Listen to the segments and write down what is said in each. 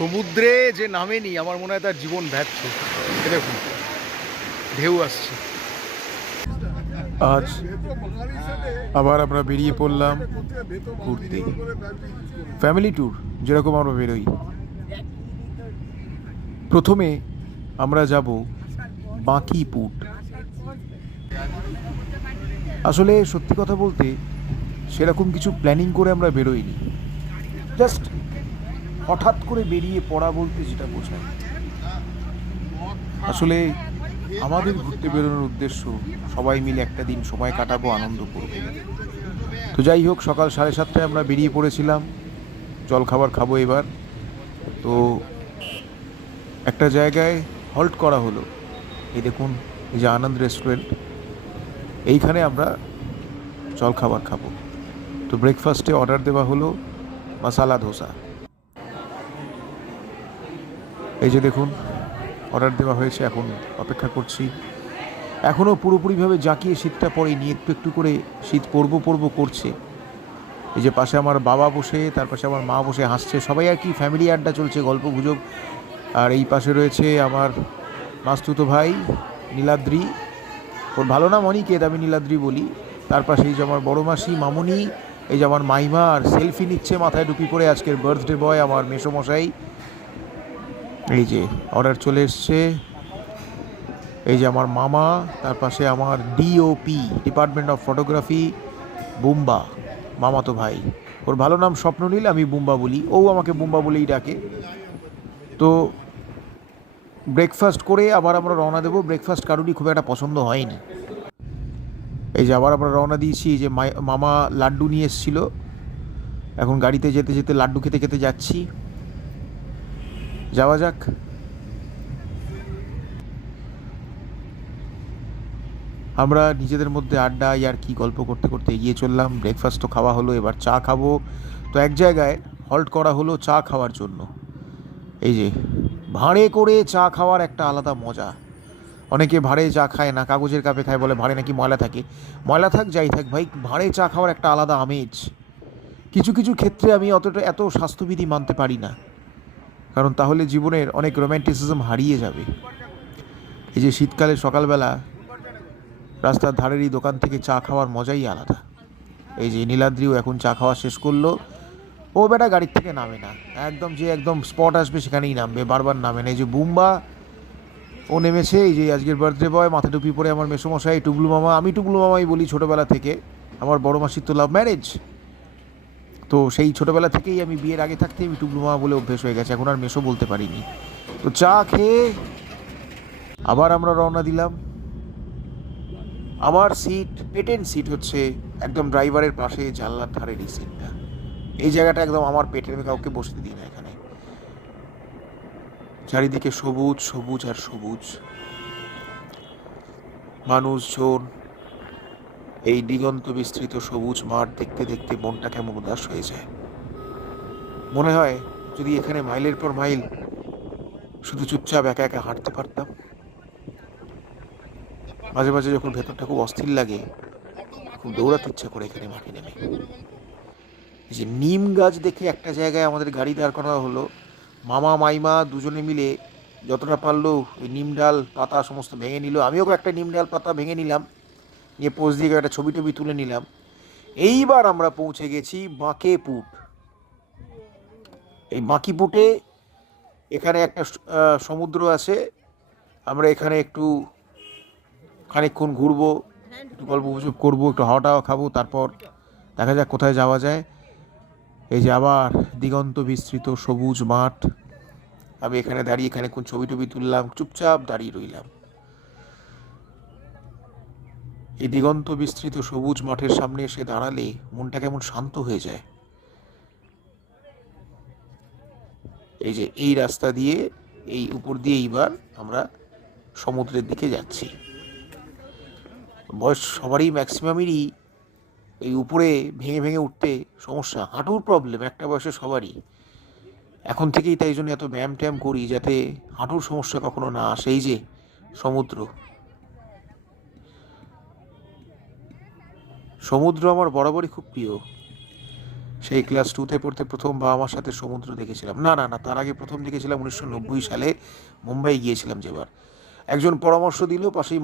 সমুদ্রে যে নামেনি আমার মনে হয় তার জীবন ব্যর্থ। দেখুন ঢেউ আসছে। আজ আবার আমরা বেরিয়ে পড়লাম ঘুরতে, ফ্যামিলি ট্যুর যেরকম আমরা বেরোই। প্রথমে আমরা যাব বাঁকিপুট। আসলে সত্যি কথা বলতে সেরকম কিছু প্ল্যানিং করে আমরা বেরোইনি, জাস্ট হঠাৎ করে বেরিয়ে পড়া বলতে যেটা বোঝায়। আসলে আমাদের ঘুরতে বেরোনোর উদ্দেশ্য সবাই মিলে একটা দিন সময় কাটাবো, আনন্দ করবো। তো যাই হোক, সকাল 7:30টায় আমরা বেরিয়ে পড়েছিলাম, জলখাবার খাবো এবার। তো একটা জায়গায় হল্ট করা হলো, এই দেখুন, এই যে আনন্দ রেস্টুরেন্ট, এইখানে আমরা জলখাবার খাবো। তো ব্রেকফাস্টে অর্ডার দেওয়া হলো মশালা ধোসা। এই যে দেখুন অর্ডার দেওয়া হয়েছে, এখন অপেক্ষা করছি। এখনও পুরোপুরিভাবে জাঁকিয়ে শীতটা পড়েনি, একটু একটু করে শীত পড়বো করছে। এই যে পাশে আমার বাবা বসে, তার পাশে আমার মা বসে হাসছে, সবাই আর কি ফ্যামিলি আড্ডা চলছে, গল্প গুজব। আর এই পাশে রয়েছে আমার মাস্তুতো ভাই নীলাদ্রি, ওর ভালো নাম অনিকেত, আমি নীলাদ্রি বলি। তার পাশে এই যে আমার বড় মাসি মামুনি, এই যে আমার মাইমা, আর সেলফি নিচ্ছে মাথায় টুপি করে, আজকের বার্থডে বয় আমার মেসোমশাই। এই যে অর্ডার চলে এসছে। এই যে আমার মামা, তার পাশে আমার DOP, department of photography, Bumba, মামাতো ভাই। ওর ভালো নাম স্বপ্ননীল, আমি বুম্বা বলি, ও আমাকে বুম্বা বলেই ডাকে। তো ব্রেকফাস্ট করে আবার আমরা রওনা দেবো। ব্রেকফাস্ট কারোরই খুব একটা পছন্দ হয়নি। এই যে আবার আমরা রওনা দিয়েছি। এই যে মামা লাড্ডু নিয়ে এসেছিল, এখন গাড়িতে যেতে যেতে লাড্ডু খেতে খেতে যাচ্ছি। যাওয়া যাক। আমরা নিজেদের মধ্যে আড্ডা আর কি গল্প করতে করতে এগিয়ে চললাম। ব্রেকফাস্ট তো খাওয়া হলো, এবার চা খাবো। তো এক জায়গায় হল্ট করা হলো চা খাওয়ার জন্য। এই যে ভাঁড়ে করে চা খাওয়ার একটা আলাদা মজা। অনেকে ভাঁড়ে চা খায় না, কাগজের কাপে খায়, বলে ভাঁড়ে নাকি ময়লা থাকে। ময়লা থাক যাই থাক ভাই, ভাঁড়ে চা খাওয়ার একটা আলাদা আমেজ। কিছু কিছু ক্ষেত্রে আমি এত স্বাস্থ্যবিধি মানতে পারি না, কারণ তাহলে জীবনের অনেক রোম্যান্টিসিজম হারিয়ে যাবে। এই যে শীতকালে সকালবেলা রাস্তার ধারের এই দোকান থেকে চা খাওয়ার মজাই আলাদা। এই যে নীলাদ্রিও এখন চা খাওয়া শেষ করলো। ও বেটা গাড়ির থেকে নামে না, একদম স্পট আসবে সেখানেই নামবে, বারবার নামে না। এই যে বুম্বা, ও নেমেছে। এই যে আজকের বার্থডে বয়, মাথা টুপি পরে আমার মেসোমশাই, টুবলু মামা। আমি টুবলু মামাই বলি ছোটোবেলা থেকে, আমার বড় মাসির তো লাভ ম্যারেজ। তো সেই ছোটোবেলা থেকেই আমি বিয়ের আগে থাকতে আমি টুবলু মামা বলে অভ্যেস হয়ে গেছে, এখন আর মেসো বলতে পারিনি। তো চা খেয়ে আবার আমরা রওনা দিলাম। আমার সিট, পেটেন্ট সিট হচ্ছে একদম ড্রাইভারের পাশে, জানলার ধারের এই সিটটা। এই জায়গাটা একদম আমার পেটের, আমি কাউকে বসতে দিই না এখানে। চারিদিকে সবুজ সবুজ আর সবুজ, মানুষজন, এই দিগন্ত বিস্তৃত সবুজ মাঠ দেখতে দেখতে মনটা কেমন উদাস হয়ে যায়। মনে হয় যদি এখানে মাইলের পর মাইল শুধু চুপচাপ একা একা হাঁটতে পারতাম। মাঝে মাঝে যখন ভেতরটা খুব অস্থির লাগে, খুব দৌড়াতে ইচ্ছা করে এখানে মাঠে নেমে। এই যে নিম গাছ দেখে একটা জায়গায় আমাদের গাড়ি দাঁড় করা হলো। মামা মাইমা দুজনে মিলে যতটা পারলো ওই নিম ডাল পাতা সমস্ত ভেঙে নিল, আমিও একটা নিম ডাল পাতা ভেঙে নিলাম, নিয়ে পোজ দিয়ে একটা ছবি টবি তুলে নিলাম। এইবার আমরা পৌঁছে গেছি বাঁকেপুট। এই বাঁকিপুটে এখানে একটা সমুদ্র আছে। আমরা এখানে একটু খানিকক্ষণ ঘুরবো, একটু গল্প গুজব করবো, একটু হাওয়া টাওয়া খাবো, তারপর দেখা যাক কোথায় যাওয়া যায়। এই যে আবার দিগন্ত বিস্তৃত সবুজ মাঠ, আমি এখানে দাঁড়িয়ে খানিকক্ষণ ছবি টবি তুললাম, চুপচাপ দাঁড়িয়ে রইলাম। এই দিগন্ত বিস্তৃত সবুজ মাঠের সামনে এসে দাঁড়ালে মনটা কেমন শান্ত হয়ে যায়। এই যে এই রাস্তা দিয়ে, এই উপর দিয়ে এইবার আমরা সমুদ্রের দিকে যাচ্ছি। বয়স সবারই, ম্যাক্সিমামেরই এই উপরে ভেঙে ভেঙে উঠতে সমস্যা, হাঁটুর প্রবলেম একটা বয়সে সবারই। এখন থেকেই তাই জন্য এত ব্যায়াম ট্যায়াম করি, যাতে হাঁটুর সমস্যা কখনো না আসে। এই যে সমুদ্র, সমুদ্র আমার বরাবরই খুব প্রিয়। সেই ক্লাস 2তে পড়তে প্রথম বাবা মার সাথে সমুদ্র দেখেছিলাম। না না না, তার আগে প্রথম দেখেছিলাম 1990 সালে মুম্বাই গিয়েছিলাম যেবার। একজন পরামর্শ দিল পাশেই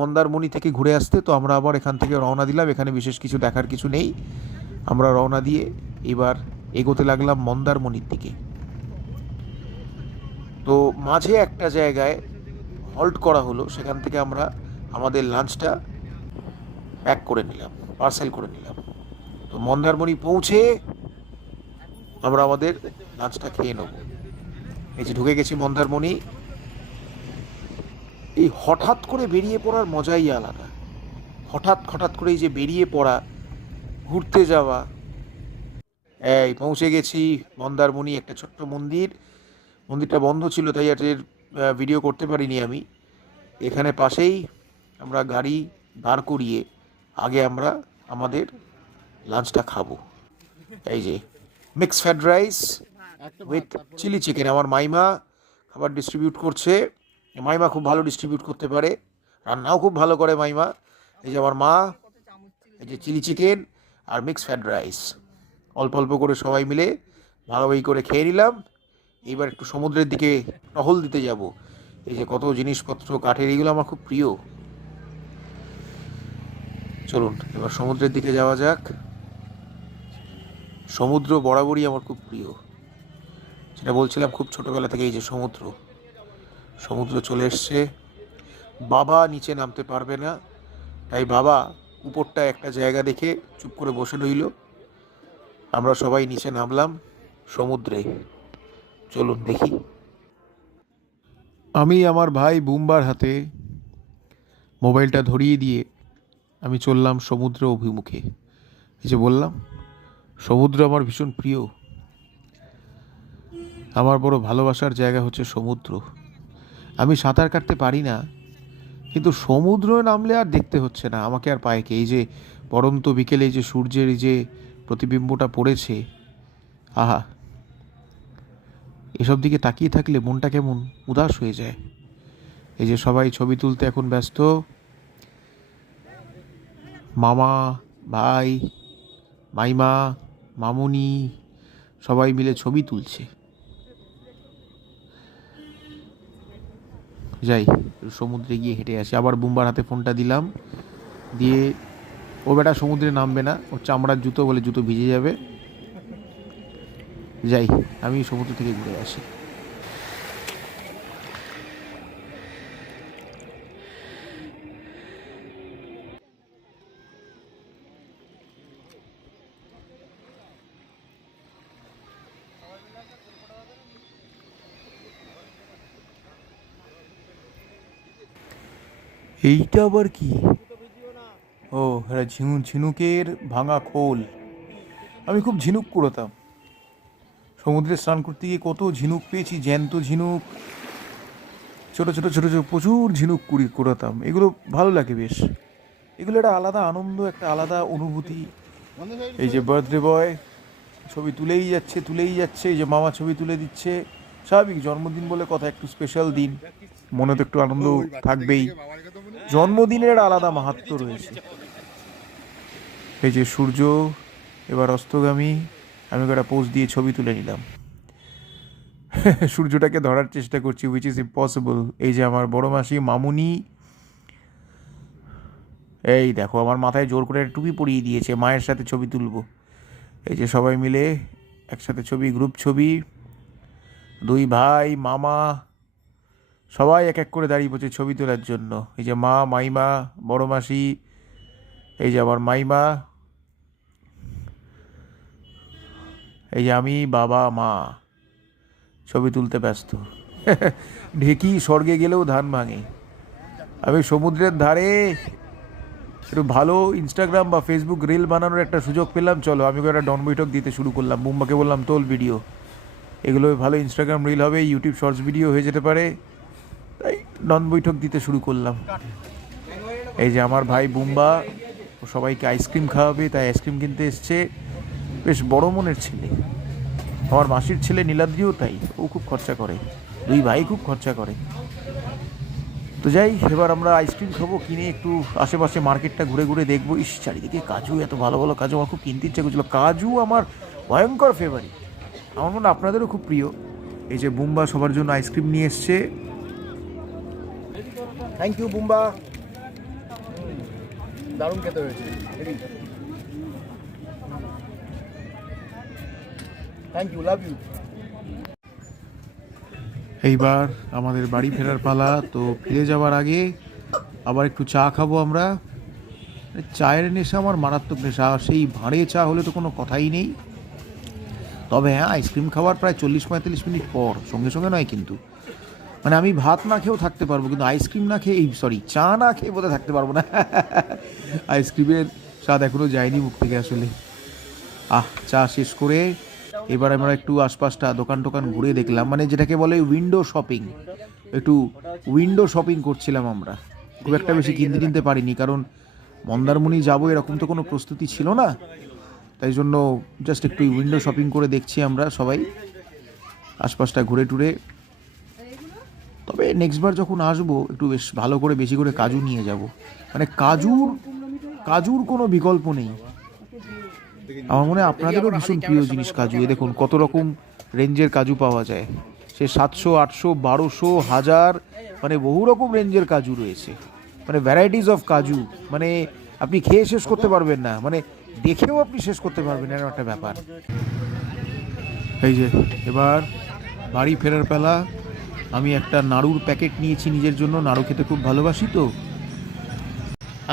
মন্দারমণি থেকে ঘুরে আসতে। তো আমরা আবার এখান থেকে রওনা দিলাম। এখানে বিশেষ কিছু দেখার কিছু নেই। আমরা রওনা দিয়ে এবার এগোতে লাগলাম মন্দারমণির দিকে। তো মাঝে একটা জায়গায় হল্ট করা হলো, সেখান থেকে আমরা আমাদের লাঞ্চটা প্যাক করে নিলাম, পার্সেল করে নিলাম। তো মন্দারমণি পৌঁছে আমরা আমাদের লাঞ্চটা খেয়ে নেব। এই যে ঢুকে গেছি মন্দারমণি। এই হঠাৎ করে বেরিয়ে পড়ার মজাই আলাদা। হঠাৎ করে এই যে বেরিয়ে পড়া, ঘুরতে যাওয়া। এই পৌঁছে গেছি মন্দারমণি, একটা ছোট্ট মন্দিরটা বন্ধ ছিল তাই আর ভিডিও করতে পারিনি আমি। এখানে পাশেই আমরা গাড়ি দাঁড় করিয়ে আগে আমরা আমাদের লাঞ্চটা খাবো। এই যে mix fried rice with chilli chicken. আমার মাইমা খাবার ডিস্ট্রিবিউট করছে। মাইমা খুব ভালো ডিস্ট্রিবিউট করতে পারে, রান্নাও খুব ভালো করে মাইমা। এই যে আমার মা, এই যে চিলি চিকেন আর মিক্স ফ্রাইড রাইস অল্প অল্প করে সবাই মিলে ভাগাভাগি করে খেয়ে নিলাম। এইবার একটু সমুদ্রের দিকে টহল দিতে যাব। এই যে কত জিনিসপত্র কাঠের, এইগুলো আমার খুব প্রিয়। চলুন এবার সমুদ্রের দিকে যাওয়া যাক। সমুদ্র বরাবরই আমার খুব প্রিয়, সেটা বলছিলাম খুব ছোটোবেলা থেকে। এই যে সমুদ্র চলে এসছে। বাবা নিচে নামতে পারবে না, তাই বাবা উপরটা একটা জায়গা দেখে চুপ করে বসে রইল। আমরা সবাই নিচে নামলাম সমুদ্রে। চলুন দেখি। আমি আমার ভাই বুম্বার হাতে মোবাইলটা ধরিয়ে দিয়ে আমি চললাম সমুদ্র অভিমুখে। এই যে বললাম, সমুদ্র আমার ভীষণ প্রিয়। আমার বড় ভালোবাসার জায়গা হচ্ছে সমুদ্র। আমি সাঁতার কাটতে পারি না, কিন্তু সমুদ্র নামলে আর দেখতে হচ্ছে না আমাকে আর পায়েকে। এই যে পড়ন্ত বিকেলে এই যে সূর্যের এই যে প্রতিবিম্বটা পড়েছে, আহা, এসব দিকে তাকিয়ে থাকলে মনটা কেমন উদাস হয়ে যায়। এই যে সবাই ছবি তুলতে এখন ব্যস্ত। মামা, ভাই, মাইমা, মামুনি সবাই মিলে ছবি তুলছে। যাই সমুদ্রে গিয়ে হেঁটে আসি। আবার বুম্বার হাতে ফোনটা দিলাম, দিয়ে ও বেটা সমুদ্রে নামবে না, ওর চামড়ার জুতো বলে জুতো ভিজে যাবে। যাই আমি সমুদ্র থেকে ঘুরে আসি। এইটা আবার কি? ও হ্যাঁ, ঝিনুকের ভাঙা খোল। আমি খুব ঝিনুক কুড়োতাম সমুদ্রে স্নান করতে গিয়ে। কত ঝিনুক পেয়েছি, জ্যান্ত ঝিনুক, ছোটো ছোটো প্রচুর ঝিনুক কুড়াতাম। এগুলো ভালো লাগে বেশ। এগুলো একটা আলাদা আনন্দ, একটা আলাদা অনুভূতি। এই যে বার্থডে বয় ছবি তুলেই যাচ্ছে। এই যে মামা ছবি তুলে দিচ্ছে। স্বাভাবিক, জন্মদিন বলে কথা, একটু স্পেশাল দিন, মনে তো একটু আনন্দ থাকবেই। জন্মদিনের আলাদা মাহাত্ম্য রয়েছে। এই যে সূর্য এবার অস্তগামী। আমি একটা পোজ দিয়ে ছবি তুলে নিলাম। সূর্যটাকে ধরার চেষ্টা করছি, উইচ ইজ ইম্পসিবল। এই যে আমার বড় মাসি মামুনি, এই দেখো আমার মাথায় জোর করে টুপি পরিয়ে দিয়েছে, মায়ের সাথে ছবি তুলবো। এই যে সবাই মিলে একসাথে ছবি, গ্রুপ ছবি। দুই ভাই, মামা সবাই এক এক করে দাঁড়িয়ে পড়ছে ছবি তোলার জন্য। এই যে মা, মাইমা, বড় মাসি, এই যে আমার মাইমা, এই যে আমি, বাবা, মা ছবি তুলতে ব্যস্ত। ঢেকি স্বর্গে গেলেও ধান ভাঙে। আমি সমুদ্রের ধারে একটু ভালো ইনস্টাগ্রাম বা ফেসবুক রিল বানানোর একটা সুযোগ পেলাম। চলো আমি একটা ডন বৈঠক দিতে শুরু করলাম। বুম্বাকে বললাম তোল ভিডিও, এগুলো ভালো ইনস্টাগ্রাম রিল হবে, ইউটিউব শর্টস ভিডিও হয়ে যেতে পারে, তাই ডন বৈঠক দিতে শুরু করলাম। এই যে আমার ভাই বুম্বা, ও সবাইকে আইসক্রিম খাওয়াবে, তাই আইসক্রিম কিনতে এসছে। বেশ বড় মনের ছেলে। আমার মাসির ছেলে নীলাদ্রিও তাই, ও খুব খরচা করে। দুই ভাই খুব খরচা করে। তো যাই, এবার আমরা আইসক্রিম খাবো, কিনে একটু আশেপাশে মার্কেটটা ঘুরে ঘুরে দেখবো। ইস, চারিদিকে কাজু, এত ভালো ভালো কাজু, আমার খুব কিনতে ইচ্ছে করছিলো। কাজু আমার ভয়ঙ্কর ফেভারিট, আমার মনে হয় আপনাদেরও খুব প্রিয়। এই যে বুম্বা সবার জন্য আইসক্রিম নিয়ে এসছে। থ্যাংক ইউ বুম্বা, দারুণ খেতে হয়েছে। Thank you, love you. এইবার আমাদের বাড়ি ফেরার পালা। তো ফিরে যাওয়ার আগে আবার একটু চা খাবো আমরা। চায়ের নেশা আমার মারাত্মক নেশা, সেই ভাঁড়ে চা হলে তো কোনো কথাই নেই। তবে হ্যাঁ, আইসক্রিম খাওয়ার প্রায় 40-45 মিনিট পর, সঙ্গে সঙ্গে নয় কিন্তু। মানে আমি ভাত না খেয়েও থাকতে পারবো, কিন্তু আইসক্রিম না খেয়ে, চা না খেয়ে বোধহয় থাকতে পারবো না। আইসক্রিমের স্বাদ এখনও যায়নি মুখ থেকে আসলে। চা শেষ করে এবার আমরা একটু আশপাশটা দোকান টোকান ঘুরে দেখলাম, মানে যেটাকে বলে উইন্ডো শপিং। একটু উইন্ডো শপিং করছিলাম আমরা, খুব একটা বেশি কিনতে পারিনি, কারণ মন্দারমণি যাবো এরকম তো কোনো প্রস্তুতি ছিল না। তাই জন্য জাস্ট একটু উইন্ডো শপিং করে দেখছি আমরা সবাই, আশপাশটা ঘুরে টুরে। তবে নেক্সটবার যখন আসবো একটু বেশ ভালো করে বেশি করে কাজু নিয়ে যাব, মানে কাজুর কোনো বিকল্প নেই। আমার মনে হয় আপনাদেরও ভীষণ প্রিয় জিনিস কাজু। এ দেখুন কত রকম রেঞ্জের কাজু পাওয়া যায়, সে 700, 800, 1200, 1000, মানে বহু রকম রেঞ্জের কাজু রয়েছে, মানে ভ্যারাইটিস অফ কাজু, মানে আপনি খেয়ে শেষ করতে পারবেন না, মানে দেখেও আপনি শেষ করতে পারবেন না, এরকম একটা ব্যাপার। এই যে এবার বাড়ি ফেরার পালা। আমি একটা নাড়ুর প্যাকেট নিয়েছি নিজের জন্য, নাড়ু খেতে খুব ভালোবাসি। তো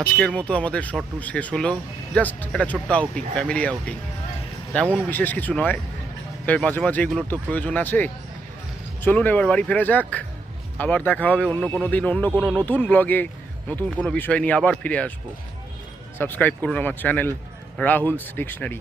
আজকের মতো আমাদের শর্ট ট্যুর শেষ হলো। জাস্ট একটা ছোট্ট আউটিং, ফ্যামিলি আউটিং, তেমন বিশেষ কিছু নয়, তবে মাঝে মাঝে এগুলোর তো প্রয়োজন আছে। চলুন এবার বাড়ি ফেরা যাক। আবার দেখা হবে অন্য কোনো দিন, অন্য কোনো নতুন ব্লগে, নতুন কোনো বিষয় নিয়ে আবার ফিরে আসবো। সাবস্ক্রাইব করুন আমার চ্যানেল রাহুলস ডিকশনারি।